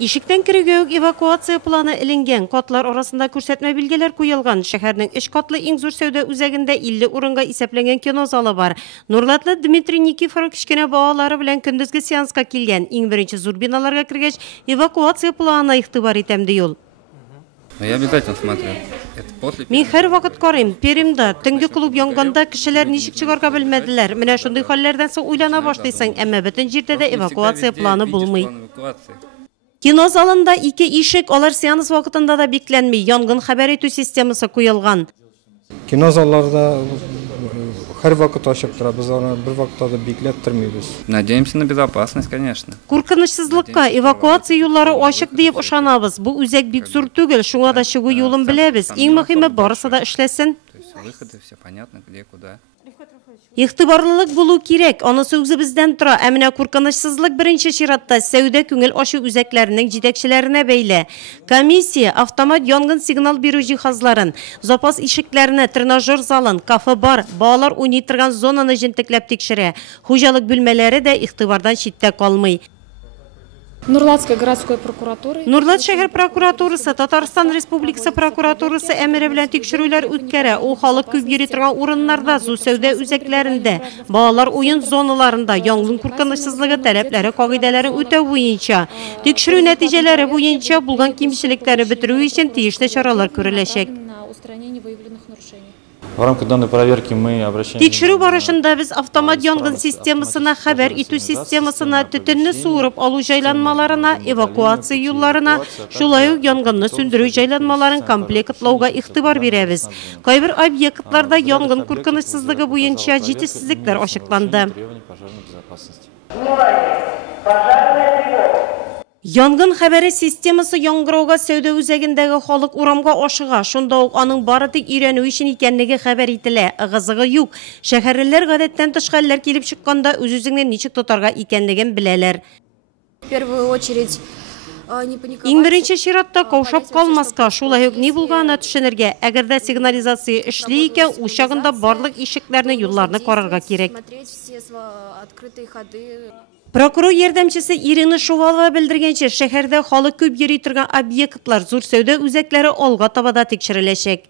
Ишектен кирегөк эвакуация планы иленген, котлар арасында күрсәтмә билгеләр куелган. Шәһәрнең 3 катлы иң зур сәүдә үзәгендә 50 урынга исәпләнгән кино залы бар. Нурлатлы Дмитрий Никифоров кичкенә балалары белән көндезге сеанска килгән. Иң беренче зур биналарга кергәч, эвакуация планына игътибар итәм ди ул. Я обязательно смотрю. Мин һәр вакыт карыйм. Перимдә төнге клуб янганда кешеләр ничек чыгарга белмәделәр. Менә шундый хәлләрдән соң уйлана башлыйсың, әмма бөтен җирдә дә эвакуация планы булмый. Кино залында 2 ишек, алар сеанс вакытында да бикләнми. Янгын хәбәр итү системасы куелган. Кино залларда һәр вакыт ачык тора, без аны бер вакытта да бикләп тормыйбыз. Надеемся на безопасность, конечно. Куркынычсызлыкка, эвакуация юллары ачык дип ышанабыз. Бу үзәк бик зур түгел, шуңа да чыгу юлын беләбез. Иң мөһиме барысы да эшләсен. То есть выходы все понятно, где, куда. Игътибарлылык булу кирәк, анысы үзе бездән тора. Ә менә куркынычсызлык беренче чиратта сәүдә күңел ачу үзәкләренең җитәкчеләренә бәйле. Комиссия автомат янгын сигнал бирү җиһазларын, запас ишекләрне, тренажер залын, кафе-бар, балалар уйный торган зонаны җентекләп тикшерә. Хуҗалык бүлмәләре дә игътибардан читтә калмый. Нурлатская городской прокуратура. Нурлат шәһәр прокуратурасы, Татарстан Республикасы прокуратурасы әмере белән тикшерүләр үткәрә. Ул халык күп йөри торган урыннарда, зур сәүдә үзәкләрендә, балалар уен зоналарында янгын куркынычсызлыгы таләпләре, кагыйдәләрен үтәү буенча, тикшерү нәтиҗәләре буенча булган кимчелекләрне бетерү өчен тиешле чаралар күреләчәк. В рамках данной проверки мы обращаемся... Тикшерү барышында без автомат янгын системасына, хәбәр итү системасына, төтенне суырып алу җайланмаларына, эвакуация юлларына, шулай ук янгынны сүндерү җайланмаларын комплектлауга игътибар бирәбез. Кайбер объектларда янгын куркынычсызлыгы буенча җитешсезлекләр ачыкланды. Янгын хәбәре системасы яңгырауга сәүдә үзәгендәге халык урамга ашыга, шунда ук аның бары тик өйрәнү өчен икәнлеге хәбәр ителә. Ыгы-зыгы юк. Шәһәрләр гадәттән тыш хәлләр килеп чыкканда үз-үзеңне ничек тотарга икәнлеген беләләр. В первую очередь Иң беренче чиратта каушап калмаска, шулай ук ни булганын төшенергә. Әгәр дә сигнализация эшли икән, ул чагында барлык ишекләрне, юлларны карарга кирәк. Прокурор ярдәмчесе Ирина Шувалова белдергәнчә, шәһәрдә халык күп йөри торган объектлар, зур сәүдә үзәкләре алга таба да тикшереләчәк.